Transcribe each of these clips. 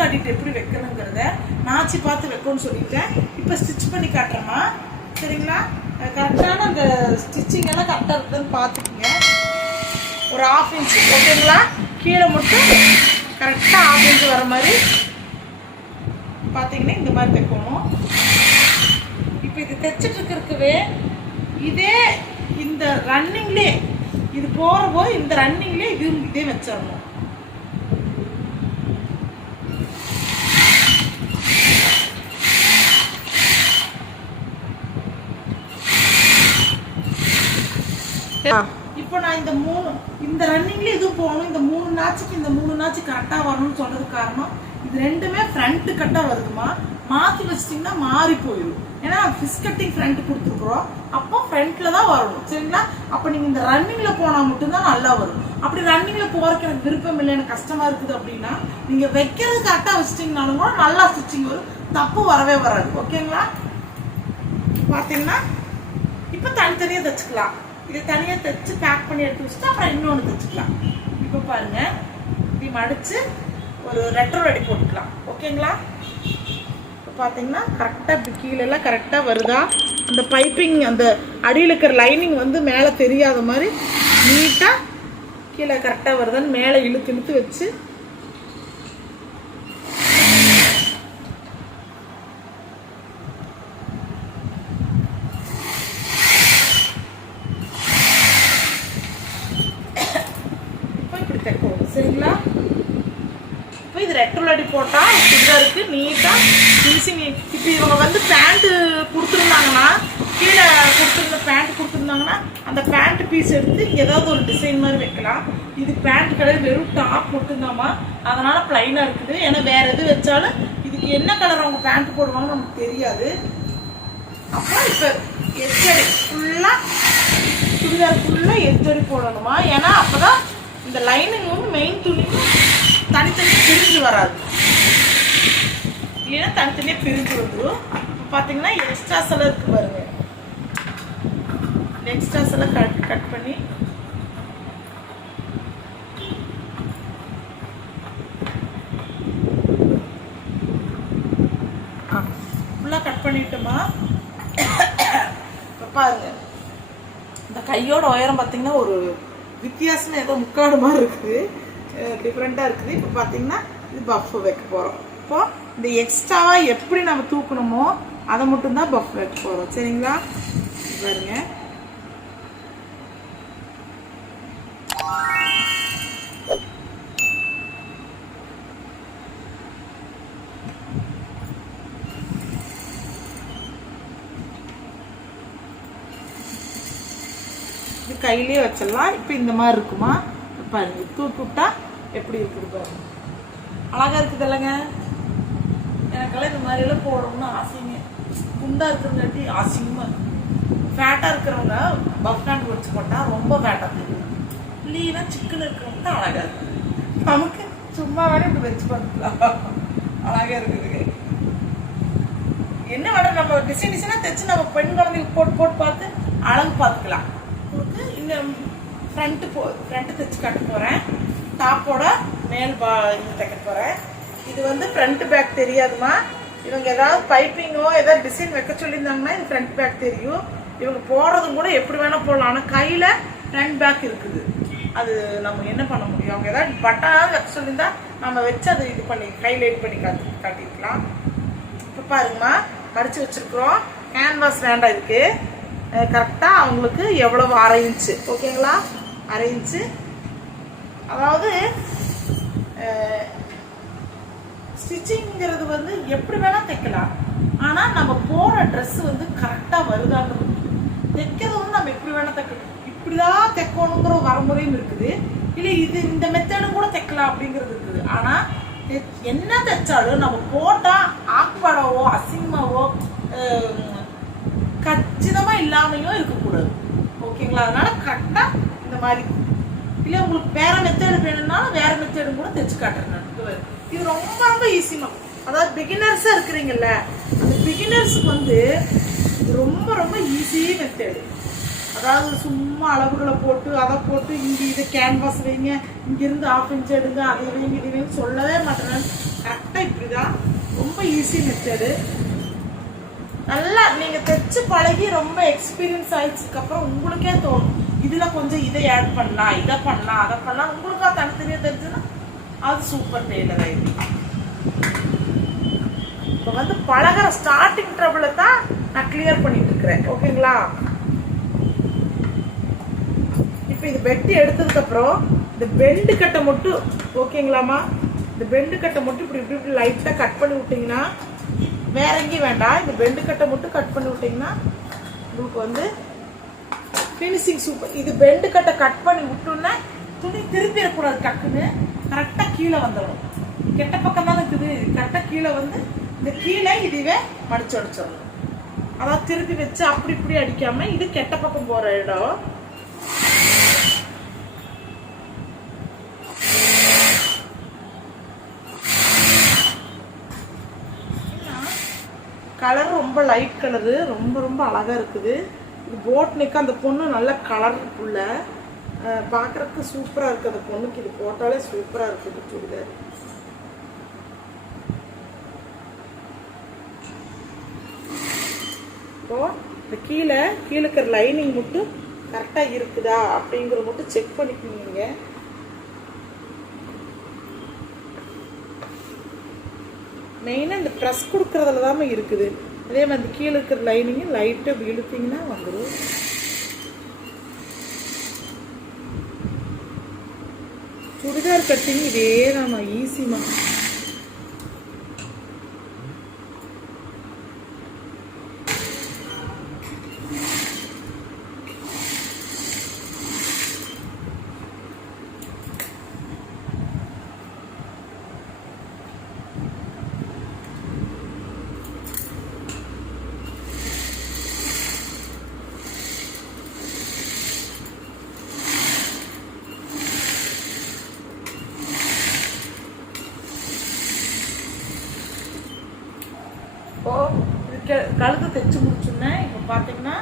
காட்டிட்டு எப்படி வைக்கணுங்கிறத நாச்சி பார்த்து வைக்கணும்னு சொல்லிட்டேன் இப்போ ஸ்டிச் பண்ணி காட்டுறேம்மா. சரிங்களா? கரெக்டான அந்த ஸ்டிச்சிங் எல்லாம் கரெக்டாக இருக்குதுன்னு பார்த்துக்குங்க. ஒரு ஆஃப் இன்ச் ஓகேங்களா? கீழே மட்டும் கரெக்டாக ஆஃப் இன்ச் வர மாதிரி பார்த்தீங்கன்னா இந்த மாதிரி தைக்கணும். இப்போ இது தைச்சிட்டு இருக்கிறதுக்கவே இதே இந்த ரன்னிங்லேயே இது போகிற போது இந்த ரன்னிங்லேயே இது இதே வச்சிடணும். இப்போ நான் இந்த மூணு இந்த ரன்னிங்ல எதுவும் போகணும் இந்த மூணு நாச்சுக்கு இந்த மூணு நாச்சு கரெக்டாக வரணும்னு சொல்றதுக்கு காரணம் இது ரெண்டுமே ஃப்ரண்ட் கட்டாக வருதுமா? மாற்றி வச்சிட்டிங்கன்னா மாறி போயிடும். ஏன்னா ஃபிஸ் கட்டிங் ஃப்ரண்ட் கொடுத்துருக்குறோம். அப்போ ஃப்ரண்ட்ல தான் வரணும். சரிங்களா? அப்போ நீங்கள் இந்த ரன்னிங்ல போனால் மட்டும்தான் நல்லா வரும். அப்படி ரன்னிங்ல போறதுக்கு எனக்கு விருப்பம் இல்லை எனக்கு கஷ்டமா இருக்குது அப்படின்னா நீங்க வைக்கிறது கரெக்டாக வச்சிட்டிங்கனாலும் கூட நல்லா ஸ்டிச்சிங் வரும். தப்பு வரவே வராது. ஓகேங்களா பார்த்தீங்கன்னா இப்போ தனித்தனியாக தைச்சிக்கலாம். இது தனியாக தைச்சு பேக் பண்ணி எடுத்து வச்சுட்டு அப்புறம் இன்னொன்று தைச்சுக்கலாம். இப்போ பாருங்க இப்படி மடிச்சு ஒரு ரெட்டர் அடி போட்டுக்கலாம். ஓகேங்களா இப்போ பார்த்தீங்கன்னா கரெக்டாக இப்படி கீழெல்லாம் கரெக்டாக வருதா? அந்த பைப்பிங் அந்த அடியில் இருக்கிற லைனிங் வந்து மேலே தெரியாத மாதிரி நீட்டாக கீழே கரெக்டாக வருதான்னு மேலே இழுத்து இழுத்து வச்சு இப்போ இப்படி தைக்கணும் சரிங்களா இப்போ இது ரெட்டல் அடி போட்டால் இப்படிதான் இருக்குது நீட்டாக ஃபினிஷிங் இப்போ இவங்க வந்து பேண்ட்டு கொடுத்துருந்தாங்கன்னா கீழே கொடுத்துருந்த பேண்ட் கொடுத்துருந்தாங்கன்னா அந்த பேண்ட் பீஸ் எடுத்து ஏதாவது ஒரு டிசைன் மாதிரி வைக்கலாம். இது பேண்ட் கலர் வெறும் டாப் மட்டும்தாம்மா. அதனால் ப்ளைனாக இருக்குது. ஏன்னா வேறு எது வச்சாலும் இதுக்கு என்ன கலர் அவங்க பேண்ட் போடுவாங்கன்னு நமக்கு தெரியாது. அப்புறம் இப்போ எச்சடி ஃபுல்லாக சுடிதார் ஃபுல்லாக எச்சடி போடணுமா? ஏன்னா அப்போ தான் இந்த லைனிங் வந்து மெயின் துணியும் தனித்தனியாக பிரிஞ்சு வராது. இல்லைன்னா தனித்தனியாக பிரிஞ்சு வந்துடும் பார்த்தீங்கன்னா எக்ஸ்ட்ரா எல்லாம் இருக்கு பாருங்க. எக்ஸ்ட்ரா எல்லாம் கட் கட் பண்ணி ஃபுல்லாக கட் பண்ணிட்டோமா? இப்போ பாருங்க. இந்த கையோட உயரம் பார்த்தீங்கன்னா ஒரு வித்தியாசம் ஏதோ முக்காடு மாதிரி இருக்குது டிஃப்ரெண்ட்டாக இருக்குது. இப்போ பார்த்தீங்கன்னா இது பஃப் வைக்க போகிறோம் இப்போ இந்த எக்ஸ்ட்ராவாக எப்படி நம்ம தூக்கணுமோ அதை மட்டும்தான் பஃப் வைக்க போகிறோம் சரிங்களா? பாருங்க. இது கையிலேயே வச்சிடலாம். இப்போ இந்த மாதிரி இருக்குமா? பாருங்க. தூக்கி விட்டா எப்படி இருக்குது பாருங்க. அழகா இருக்குது இல்லைங்க? எனக்கெல்லாம் இந்த மாதிரியெல்லாம் போடணும்னு ஆசைங்க. குண்டாக இருக்கிறங்காட்டி ஆசையுமா ஃபேட்டாக இருக்கிறவங்க பஃப் ஹேண்ட் வச்சு போட்டால் ரொம்ப ஃபேட்டாக தெரியும். இல்லைன்னா சிக்கன் இருக்கிறவங்க தான் அழகாக இருக்குது நமக்கு சும்மா வேணா இப்படி வச்சு பார்த்துக்கலாம். அழகாக இருக்குதுங்க என்ன வேணும் நம்ம டிசைன் டிசைனாக தைச்சு நம்ம பெண் குழந்தைக்கு போட்டு போட்டு பார்த்து அழகு பார்த்துக்கலாம். உங்களுக்கு இந்த ஃப்ரண்ட்டு போ ஃப்ரண்ட்டு தைச்சு காட்ட போகிறேன் டாப்போட மேல் பா இது தைக்க போகிறேன் இது வந்து ஃப்ரண்ட் பேக் தெரியாதுமா இவங்க ஏதாவது பைப்பிங்கோ ஏதாவது டிசைன் வைக்க சொல்லியிருந்தாங்கன்னா இது ஃப்ரண்ட் பேக் தெரியும். இவங்க போடுறதும் கூட எப்படி வேணால் போடலாம். ஆனால் கையில் ஃப்ரண்ட் பேக் இருக்குது. அது நம்ம என்ன பண்ண முடியும்? அவங்க ஏதாவது பட்டனாவது வைக்க சொல்லியிருந்தா நம்ம வச்சு அதை இது பண்ணி கையில் இது பண்ணி காட்டி காட்டிக்கலாம் இப்போ பாருங்கம்மா பறித்து வச்சுருக்குறோம். கேன்வாஸ் வேண்டாம் இருக்குது கரெக்டாக அவங்களுக்கு எவ்வளவு? அரை இன்ச்சு ஓகேங்களா அரை இன்ச்சு அதாவது ஸ்டிச்சிங்கிறது வந்து எப்படி வேணால் தைக்கலாம். ஆனால் நம்ம போகிற ட்ரெஸ் வந்து கரெக்டாக வருதான்னு தைக்கிறது வந்து நம்ம எப்படி வேணால் தைக்கணும். இப்படி தான் தைக்கணுங்கிற வரமுறையும் இருக்குது. இல்லை இது இந்த மெத்தடும் கூட தைக்கலாம் அப்படிங்கிறது இருக்குது. ஆனால் என்ன தைச்சாலும் நம்ம போட்டால் ஆக்படவோ அசிங்கமாவோ கச்சிதமாக இல்லாமையும் இருக்கக்கூடாது. ஓகேங்களா? அதனால கரெக்டாக இந்த மாதிரி இல்லை உங்களுக்கு வேற மெத்தேடு வேணும்னாலும் வேற மெத்தேடும் கூட தைச்சு காட்டுறேன் நான். இது ரொம்ப ரொம்ப ஈஸிமா அதாவது பிகினர்ஸாக இருக்கிறீங்கல்ல அந்த பிகினர்ஸுக்கு வந்து ரொம்ப ரொம்ப ஈஸி மெத்தேடு அதாவது சும்மா அளவுகளை போட்டு அதை போட்டு இங்கே இதை கேன்வாஸ் வைங்க இங்கேருந்து ஆஃப் இன்ச் எடுங்க அதை வைங்க இது வைங்க சொல்லவே மாட்டேன் கரெக்டாக இப்படி தான் ரொம்ப ஈஸி மெத்தடு நல்லா நீங்கள் தைச்சு பழகி ரொம்ப எக்ஸ்பீரியன்ஸ் ஆயிடுச்சுக்கப்புறம் உங்களுக்கே தோணும். இதுல கொஞ்சம் இதை ஆட் பண்ணலாம் இதை பண்ணலாம் அதை பண்ணலாம் உங்களுக்கா தனித்தனியா தெரிஞ்சுன்னா அது சூப்பர் டெய்லர் ஆயிடுச்சு இப்போ வந்து பழகிற ஸ்டார்டிங் ட்ரபிளை தான் நான் கிளியர் பண்ணிட்டு இருக்கிறேன். ஓகேங்களா? இப்போ இது வெட்டி எடுத்ததுக்கு அப்புறம் இந்த பெண்டு கட்டை மட்டும் ஓகேங்களாம்மா? இந்த பெண்டு கட்டை மட்டும் இப்படி இப்படி இப்படி லைட்டாக கட் பண்ணி விட்டிங்கன்னா வேற எங்கேயும் வேண்டாம். இந்த பெண்டு கட்டை மட்டும் கட் பண்ணி விட்டிங்கன்னா உங்களுக்கு வந்து ஃபினிஷிங் சூப்பர் இது பெண்டு கட்டை கட் பண்ணி விட்டோன்னா துணி திருப்பிடக்கூடாது டக்குன்னு. கரெக்டாக கீழே வந்துடும் கெட்ட பக்கம் தான் இருக்குது. கரெக்டாக கீழே வந்து இந்த கீழே இதுவே மடிச்சு அடிச்சிடணும். அதாவது திருப்பி வச்சு அப்படி இப்படி அடிக்காமல் இது கெட்ட பக்கம் போகிற இடம். கலர் ரொம்ப லைட் கலரு ரொம்ப ரொம்ப அழகாக இருக்குது. இது போட் அந்த பொண்ணு நல்ல கலர்ஃபுல்ல பாக்குறதுக்கு சூப்பராக இருக்குது அந்த பொண்ணுக்கு இது போட்டாலே சூப்பராக இருக்குது சுடிதார். இப்போ இந்த கீழே கீழே இருக்கிற லைனிங் மட்டும் கரெக்டாக இருக்குதா அப்படிங்கிறத மட்டும் செக் பண்ணிக்கணும் மெயினாக இந்த ப்ரெஸ் கொடுக்கறதுல தான் இருக்குது. அதே மாதிரி இந்த கீழே இருக்கிற லைனிங்கு லைட்டாக இப்படி இழுத்தீங்கன்னா வந்துடும் சுடிதார் கட்டிங் இதே நம்ம ஈஸிமா கழுத்து தைச்சு முடிச்சுன்னேன் இப்போ பார்த்தீங்கன்னா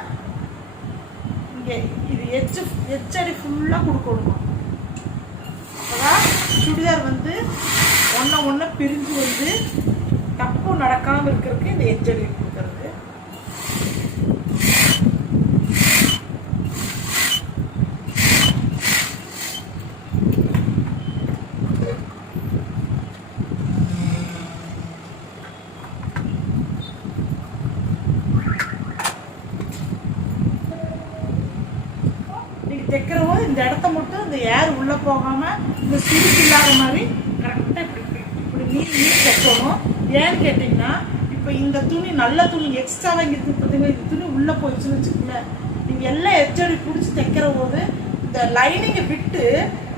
இங்கே இது எச்சு எச்சடி ஃபுல்லாக கொடுக்கணும்? அப்போதான் சுடிதார் வந்து ஒன்றை ஒன்றை பிரிஞ்சு வந்து தப்பு நடக்காமல் இருக்கிறதுக்கு இந்த எச்சடி கொடுக்கறது. தைக்கிறவோ தைக்கிற போது இந்த இடத்த மட்டும் இந்த ஏர் உள்ளே போகாமல் இந்த சுருக்கு இல்லாத மாதிரி கரெக்டாக இப்படி இப்படி இப்படி நீர் நீர் தைக்கணும். ஏன்னு கேட்டிங்கன்னா இப்போ இந்த துணி நல்ல துணி எக்ஸ்ட்ராவாக இங்கே இருக்கு பார்த்தீங்கன்னா இந்த துணி உள்ளே போயிடுச்சுன்னு வச்சுக்கோங்களேன். நீங்கள் எல்லாம் எச்சடி பிடிச்சி தைக்கிற போது இந்த லைனிங்கை விட்டு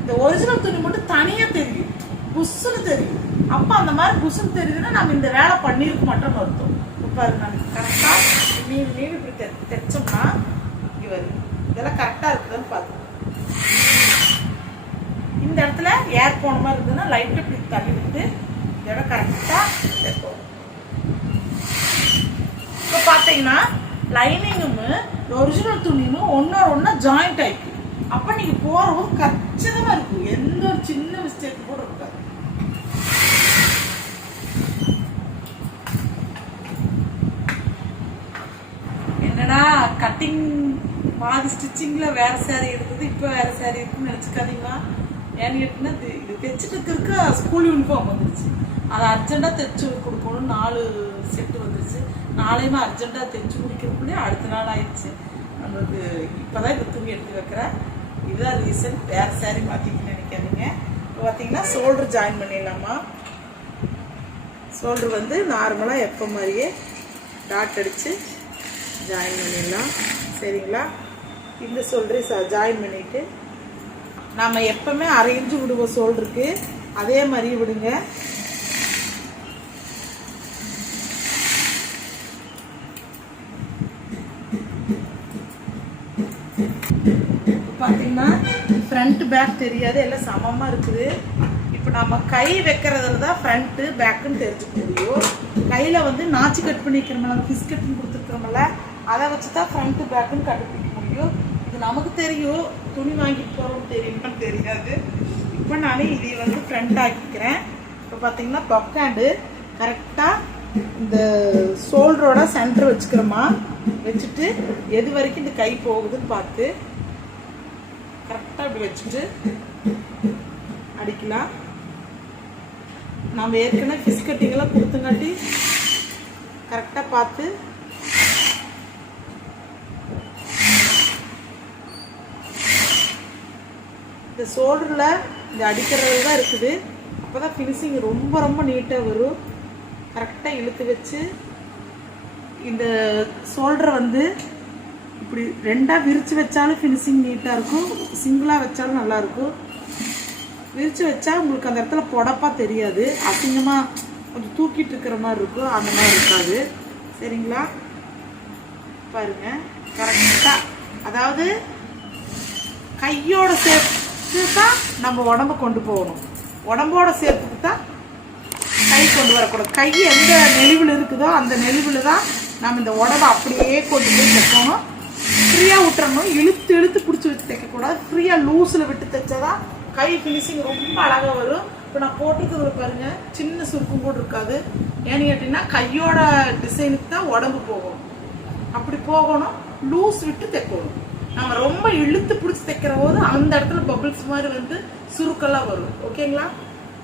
இந்த ஒரிஜினல் துணி மட்டும் தனியாக தெரியும். புஷ்ஷுன்னு தெரியும். அப்போ அந்த மாதிரி புஷ்ஷுன்னு தெரியுதுன்னா நம்ம இந்த வேலை பண்ணியிருக்க மாட்டோம்னு அர்த்தம். இப்போ நான் கரெக்டாக நீர் நீர் இப்படி தை தைச்சோம்னா இதெல்லாம் கரெக்டாக இருக்குதுன்னு பார்த்துக்கோங்க இந்த இடத்துல ஏர் போன மாதிரி இருந்ததுன்னா லைட்டு இப்படி தள்ளி விட்டு இதோட கரெக்டாக போகும் இப்போ பார்த்தீங்கன்னா லைனிங்கும் ஒரிஜினல் துணியும் ஒன்னோட ஒன்றா ஜாயிண்ட் ஆயிருக்கு. அப்போ நீங்கள் போகிறவும் கச்சிதமாக இருக்கும். எந்த ஒரு சின்ன மிஸ்டேக் கூட இருக்காது. என்னடா கட்டிங் பாதி ஸ்டிச்சிங்கில் வேறு சேரீ இருந்தது இப்போ வேறு சேரீ இருக்குன்னு நினச்சிக்காதீங்களா? ஏன்னு கேட்டிங்கன்னா இது இது தைச்சிட்டு இருக்க ஸ்கூல் யூனிஃபார்ம் வந்துருச்சு. அதை அர்ஜென்ட்டாக தைச்சு கொடுக்கணும் நாலு செட்டு வந்துருச்சு. நாளையுமே அர்ஜென்ட்டாக தைச்சு முடிக்கிறதுக்குள்ளே அடுத்த நாள் ஆயிடுச்சு. நம்மளுக்கு இப்போதான் இந்த துணி எடுத்து வைக்கிறேன். இதுதான் ரீசன் வேறு சேரீ மாற்றிக்கணும்னு நினைக்காதீங்க. இப்போ பார்த்தீங்கன்னா ஷோல்டர் ஜாயின் பண்ணிடலாமா? ஷோல்டர் வந்து நார்மலாக எப்போ மாதிரியே டாட் அடித்து ஜாயின் பண்ணிடலாம். சரிங்களா? இந்த ஷோல்டரை ச ஜாயின் பண்ணிவிட்டு நாம் எப்பவுமே அரைஞ்சு விடுவோம் ஷோல்டருக்கு அதே மாதிரி விடுங்க. பார்த்தீங்கன்னா ஃப்ரண்ட் பேக் தெரியாது. எல்லாம் சமமாக இருக்குது. இப்போ நம்ம கை வைக்கிறதுல தான் ஃப்ரண்ட்டு பேக்குன்னு தெரிஞ்சுக்க முடியும். கையில் வந்து நாச்சு கட் பண்ணிக்கிறோம்ல ஃபிஸ் கட்னு கொடுத்துருக்குறோம்ல அதை வச்சு தான் ஃப்ரண்ட்டு பேக்குன்னு கண்டுபிடிக்க நமக்கு தெரியும் துணி வாங்கிட்டு போகிறோம் தெரியுமா தெரியாது. இப்போ நான் இதை வந்து ஃப்ரண்ட் ஆக்கிக்கிறேன். இப்போ பார்த்தீங்கன்னா பக்காண்டு கரெக்டாக இந்த ஷோல்டரோட சென்டர் வச்சுக்கிறோமா? வச்சுட்டு எது வரைக்கும் இந்த கை போகுதுன்னு பார்த்து கரெக்டாக இப்படி வச்சுட்டு அடிக்கலாம். நம்ம ஏற்கனவே ஃபிஷ் கட்டிங்கெல்லாம் கொடுத்துங்காட்டி கரெக்டாக பார்த்து இந்த ஷோல்டரில் இந்த அடிக்கிறது தான் இருக்குது. அப்போ தான் ஃபினிஷிங் ரொம்ப ரொம்ப நீட்டாக வரும். கரெக்டாக இழுத்து வச்சு இந்த ஷோல்டரை வந்து இப்படி ரெண்டாக விரித்து வச்சாலும் ஃபினிஷிங் நீட்டாக இருக்கும். சிங்கிளாக வச்சாலும் நல்லாயிருக்கும் விரித்து வச்சா உங்களுக்கு அந்த இடத்துல புடப்பா தெரியாது. அசிங்கமாக கொஞ்சம் தூக்கிட்டு இருக்கிற மாதிரி இருக்கும். அந்த மாதிரி இருக்காது. சரிங்களா? பாருங்கள் கரெக்டாக அதாவது கையோட சேஃப் சேர்த்து தான் நம்ம உடம்பு கொண்டு போகணும். உடம்போட சேர்த்துக்கு தான் கை கொண்டு வரக்கூடாது. கை எந்த நெளிவில் இருக்குதோ அந்த நெளிவில் தான் நம்ம இந்த உடம்ப அப்படியே கொண்டு போய் தைக்கணும் ஃப்ரீயாக விட்டுறணும் இழுத்து இழுத்து பிடிச்சி வச்சு தைக்கக்கூடாது. ஃப்ரீயாக லூஸில் விட்டு தைச்சாதான் கை ஃபினிஷிங் ரொம்ப அழகாக வரும். இப்போ நான் போட்டுக்கிறது பாருங்க. சின்ன சுருக்கம் கூட இருக்காது. ஏன்னு கேட்டிங்கன்னா கையோட டிசைனுக்கு தான் உடம்பு போகும் அப்படி போகணும். லூஸ் விட்டு தைக்கணும். நம்ம ரொம்ப இழுத்து பிடிச்சி தைக்கிற போது அந்த இடத்துல பபிள்ஸ் மாதிரி வந்து சுருக்கெல்லாம் வரும். ஓகேங்களா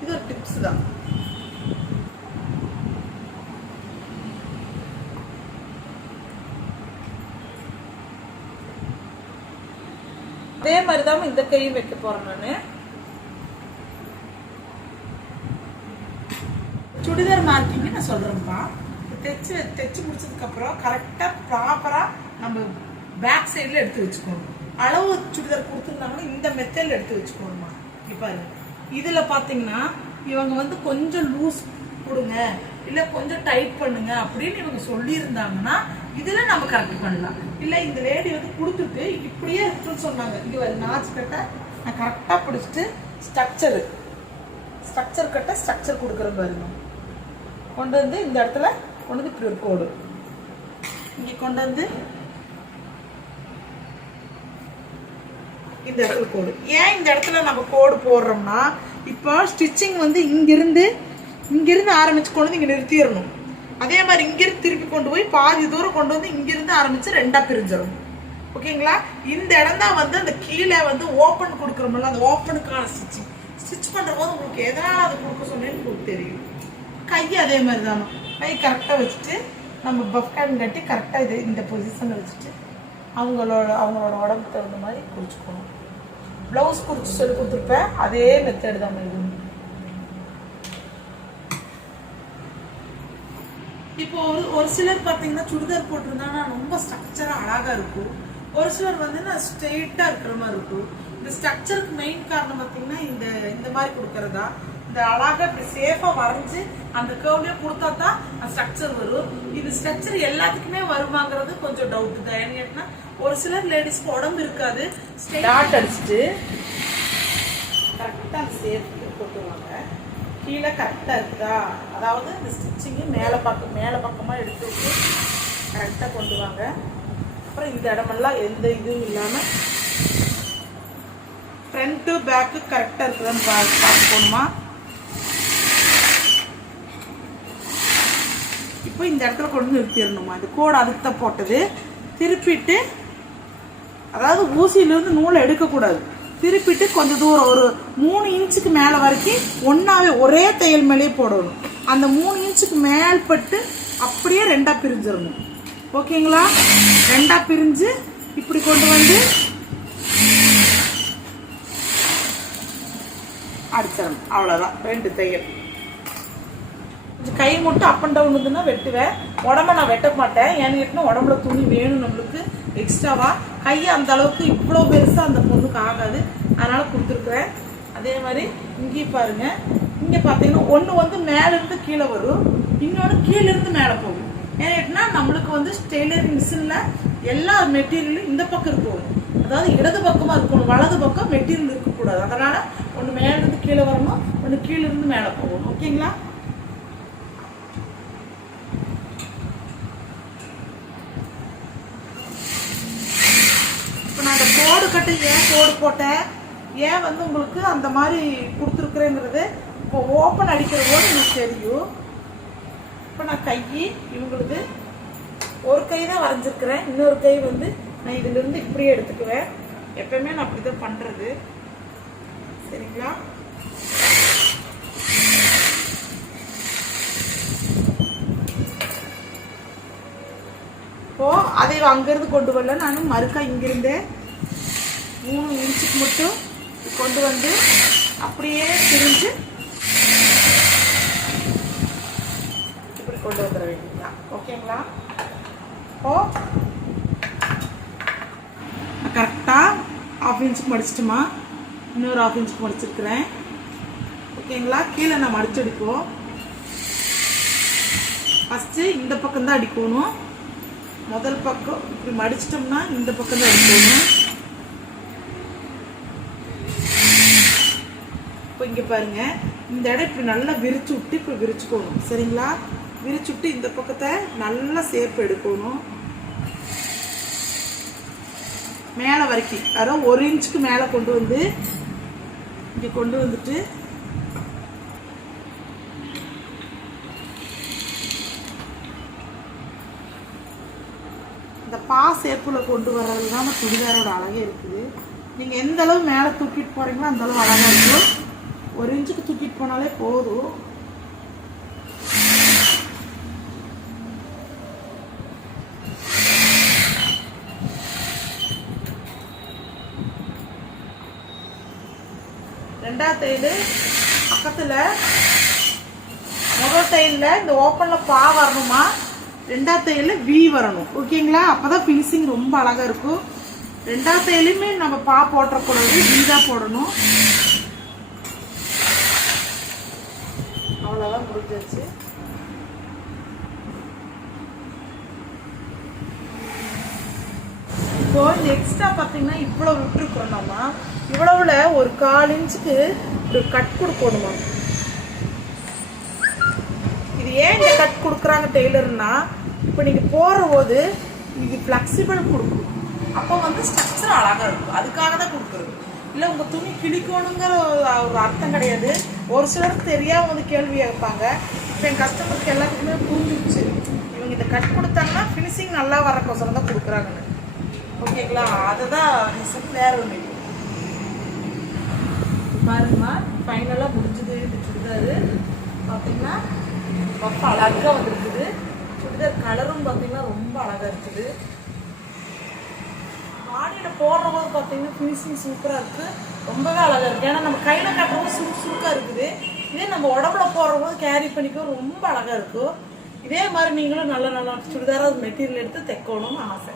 இது ஒரு டிப்ஸ் தான். அதே மாதிரி தான் இந்த கையும் வைக்க போறேன் நான். சுடிதார் மார்க்கிங் நான் சொல்றேன்ப்பா தைச்சு தைச்சு முடிச்சதுக்கு அப்புறம் கரெக்டா ப்ராப்பரா நம்ம பேக் சைடில் எடுத்து வச்சுக்கணும். அளவு சுடிதார் கொடுத்துருந்தாங்கன்னா இந்த மெத்தடில் எடுத்து வச்சுக்கணுமா? இப்போ இதில் பார்த்தீங்கன்னா இவங்க வந்து கொஞ்சம் லூஸ் கொடுங்க இல்லை கொஞ்சம் டைட் பண்ணுங்க அப்படின்னு இவங்க சொல்லியிருந்தாங்கன்னா இதில் நம்ம கரெக்ட் பண்ணலாம். இல்லை இந்த லேடி வந்து கொடுத்துட்டு இப்படியே இருக்குன்னு சொன்னாங்க. இது ஒரு நாச்சு கட்டை நான் கரெக்டாக பிடிச்சிட்டு ஸ்ட்ரக்சரு ஸ்ட்ரக்சர் கட்டை ஸ்ட்ரக்சர் கொடுக்குற பாருங்க. கொண்டு வந்து இந்த இடத்துல கொண்டு வந்து இப்படி ஒரு கோடு. இங்கே கொண்டு வந்து இந்த இடத்துல கோடு ஏன் இந்த இடத்துல நம்ம கோடு போடுறோம்னா இப்போ ஸ்டிச்சிங் வந்து இங்கிருந்து இங்கிருந்து ஆரம்பிச்சு கொண்டு வந்து இங்கே நிறுத்திடணும். அதே மாதிரி இங்கிருந்து திருப்பி கொண்டு போய் பாதி தூரம் கொண்டு வந்து இங்கிருந்து ஆரம்பிச்சு ரெண்டா பிரிஞ்சிடணும். ஓகேங்களா? இந்த இடம் தான் வந்து அந்த கீழே வந்து ஓப்பன் கொடுக்குறோம்ல அந்த ஓப்பனுக்கான ஸ்டிச்சிங் ஸ்டிச் பண்ற போது உங்களுக்கு எதனால் அது கொடுக்க சொன்னேன்னு உங்களுக்கு தெரியும். கை அதே மாதிரி தானே. கை கரெக்டாக வச்சுட்டு நம்ம பஃப்கான் கட்டி கரெக்டாக இது இந்த பொசிஷனில் வச்சுட்டு அவங்களோட அவங்களோட உடம்புக்கு தகுந்த மாதிரி குறிச்சுக்கணும் ப்ளவுஸ் குறித்து சொல்லி கொடுத்துருப்பேன். அதே மெத்தட் தான் இது. இப்போ ஒரு ஒரு சிலர் பார்த்தீங்கன்னா சுடிதார் போட்டிருந்தாங்கன்னா ரொம்ப ஸ்ட்ரக்சராக அழகாக இருக்கும். ஒரு சிலர் வந்து நான் ஸ்ட்ரெயிட்டாக இருக்கிற மாதிரி இருக்கும். இந்த ஸ்ட்ரக்சருக்கு மெயின் காரணம் பார்த்தீங்கன்னா இந்த இந்த மாதிரி கொடுக்கறதா. இந்த அழகா இப்படி சேஃபா வரைஞ்சு அந்த கேர்வ்லயே கொடுத்தா தான் அந்த ஸ்ட்ரக்சர் வரும். இது ஸ்ட்ரக்சர் எல்லாத்துக்குமே வருமாங்கிறது கொஞ்சம் டவுட் தான். ஏன்னு கேட்டினா ஒரு சிலர் லேடிஸ்க்கு உடம்பு இருக்காது. டாட் அடிச்சுட்டு கரெக்டாக அந்த சேஃப் போட்டுருவாங்க கீழே கரெக்டாக இருக்குதா? அதாவது இந்த ஸ்டிச்சிங்கு மேலே பக்கம் மேலே பக்கமாக எடுத்து விட்டு கரெக்டாக கொண்டு வாங்க. அப்புறம் இந்த இடமெல்லாம் எந்த இதுவும் இல்லாமல் ஃப்ரண்ட்டு பேக்கு கரெக்டாக இருக்குதான்னு பா பார்த்துக்கணுமா இப்போ இந்த இடத்துல கொண்டு வந்து நிறுத்திடணுமா? இந்த கோடு அறுத்த போட்டது. திருப்பிட்டு அதாவது ஊசியிலிருந்து நூலை எடுக்கக்கூடாது. திருப்பிட்டு கொஞ்சம் தூரம் ஒரு மூணு இன்ச்சுக்கு மேலே வரைக்கும் ஒன்றாவே ஒரே தையல் மேலேயே போடணும். அந்த மூணு இன்ச்சுக்கு மேல்பட்டு அப்படியே ரெண்டாக பிரிஞ்சிடணும். ஓகேங்களா? ரெண்டாக பிரிஞ்சு இப்படி கொண்டு வந்து அடிச்சிடணும் அவ்வளோதான் ரெண்டு தையல். கை மட்டும் அப் அண்ட் டவுன் இருந்ததுன்னா வெட்டுவேன். உடம்ப நான் வெட்ட மாட்டேன். ஏன்னு கேட்டினா உடம்புல துணி வேணும் நம்மளுக்கு எக்ஸ்ட்ராவாக கை அந்த அளவுக்கு இவ்வளோ பெருசாக அந்த பொண்ணுக்கு ஆகாது. அதனால் கொடுத்துருக்குறேன். அதே மாதிரி இங்கேயும் பாருங்கள் இங்கே பார்த்தீங்கன்னா ஒன்று வந்து மேலேருந்து கீழே வரும். இன்னொன்று கீழேருந்து மேலே போகும். ஏன்னு கேட்டினா நம்மளுக்கு வந்து டெய்லரிங் மிஷினில் எல்லா மெட்டீரியலும் இந்த பக்கம் இருக்கும். அதாவது இடது பக்கமாக இருக்கணும். வலது பக்கம் மெட்டீரியல் இருக்கக்கூடாது. அதனால் ஒன்று மேலேருந்து கீழே வரணும். ஒன்று கீழேருந்து மேலே போகணும். ஓகேங்களா இப்போ நான் அந்த கோடு ஏன் கோடு போட்டேன்? ஏன் வந்து உங்களுக்கு அந்த மாதிரி கொடுத்துருக்குறேங்கிறது இப்போ ஓப்பன் அடிக்கிற போது எனக்கு தெரியும். இப்போ நான் கை இவங்களுக்கு ஒரு கை தான் வரைஞ்சிருக்கிறேன். இன்னொரு கை வந்து நான் இதுலேருந்து இப்படியே எடுத்துக்குவேன். எப்பவுமே நான் அப்படிதான் பண்ணுறது சரிங்களா? இப்போ அதை அங்கேருந்து கொண்டு வரல. நான் மறுக்கா இங்கிருந்தே மூணு இன்ச்சுக்கு மட்டும் கொண்டு வந்து அப்படியே திரிஞ்சு இப்படி கொண்டு வந்துட வேண்டியதுதான். ஓகேங்களா? இப்போ கரெக்டாக ஆஃப் இன்ச்சுக்கு மடிச்சிட்டுமா? இன்னொரு ஆஃப் இன்ச்சுக்கு மடிச்சிருக்கிறேன். ஓகேங்களா? கீழே நான் மடிச்சடிப்போம் ஃபஸ்ட்டு இந்த பக்கம்தான் அடிக்கணும். முதல் பக்கம் இப்படி மடிச்சிட்டோம்னா இந்த பக்கம் தான் அடிக்கணும் இப்போ இங்கே பாருங்க. இந்த இடம் இப்படி நல்லா விரிச்சு விட்டு இப்படி விரிச்சுக்கணும். சரிங்களா? விரிச்சு விட்டு இந்த பக்கத்தை நல்லா சேர்ப்பு எடுக்கணும். மேலே வரைக்கும். அதாவது ஒரு இன்ச்சுக்கு மேலே கொண்டு வந்து இங்கே கொண்டு வந்துட்டு இந்த பா சேர்ப்பில் கொண்டு வர்றது தான் நம்ம சுடிதாரோட அழகே இருக்குது. நீங்கள் எந்த அளவு மேலே தூக்கிட்டு போகிறீங்களோ அந்த அளவு அழகாக இருக்கும். ஒரு இன்ச்சுக்கு தூக்கிட்டு போனாலே போதும். ரெண்டாவது தையல் பக்கத்தில். முதல் தையலில் இந்த ஓப்பனில் பா வரணுமா? ரெண்டாவது தையலில் வி வரணும். ஓகேங்களா? அப்போ தான் ஃபினிஷிங் ரொம்ப அழகாக இருக்கும். ரெண்டாவது தையலுமே நம்ம பா போட்டக்கூடாது வி தான் போடணும். அவ்வளோதான் இப்போ எக்ஸ்ட்ரா பார்த்தீங்கன்னா இவ்வளோ விட்டுருக்கோம் நம்ம இவ்வளவுல ஒரு கால் இன்ச்சுக்கு ஒரு கட் கொடுக்கணுமா இது ஏன் இந்த கட் கொடுக்குறாங்க டெய்லர்னா இப்போ நீங்கள் போகிற போது இது ஃப்ளெக்சிபிள் கொடுக்கும். அப்போ வந்து ஸ்ட்ரக்சர் அழகாக இருக்கும். அதுக்காக தான் கொடுக்குறது. இல்லை உங்கள் துணி கிழிக்கணுங்கிற ஒரு அர்த்தம் கிடையாது. ஒரு சிலருக்கு தெரியாம வந்து கேள்வி கேட்பாங்க. இப்போ என் கஸ்டமருக்கு எல்லாத்துக்குமே புரிஞ்சிச்சு இவங்க இந்த கட் கொடுத்தாங்கன்னா ஃபினிஷிங் நல்லா வரக்கோசரம் தான் கொடுக்குறாங்கன்னு ஓகேங்களா? அதுதான் ரீசன் வேற ஒன்று இல்லை. பாருங்கம்மா ஃபைனலாக முடிஞ்சது. சுடிதாரு பார்த்தீங்கன்னா ரொம்ப அழகாக வந்துருக்குது. சுடிதார் கலரும் பார்த்தீங்கன்னா ரொம்ப அழகாக இருக்குது. ஆடியில் போடுற போது பார்த்தீங்கன்னா ஃபினிஷிங் சூப்பராக இருக்குது ரொம்பவே அழகாக இருக்குது ஏன்னா நம்ம கையில் கட்டுறவும் சுருக்கு சுருக்காக இருக்குது. இதே நம்ம உடம்புல போடுற போது கேரி பண்ணிக்க ரொம்ப அழகாக இருக்கும். இதே மாதிரி நீங்களும் நல்ல நல்ல சுடிதாராக மெட்டீரியல் எடுத்து தைக்கணும்னு ஆசை.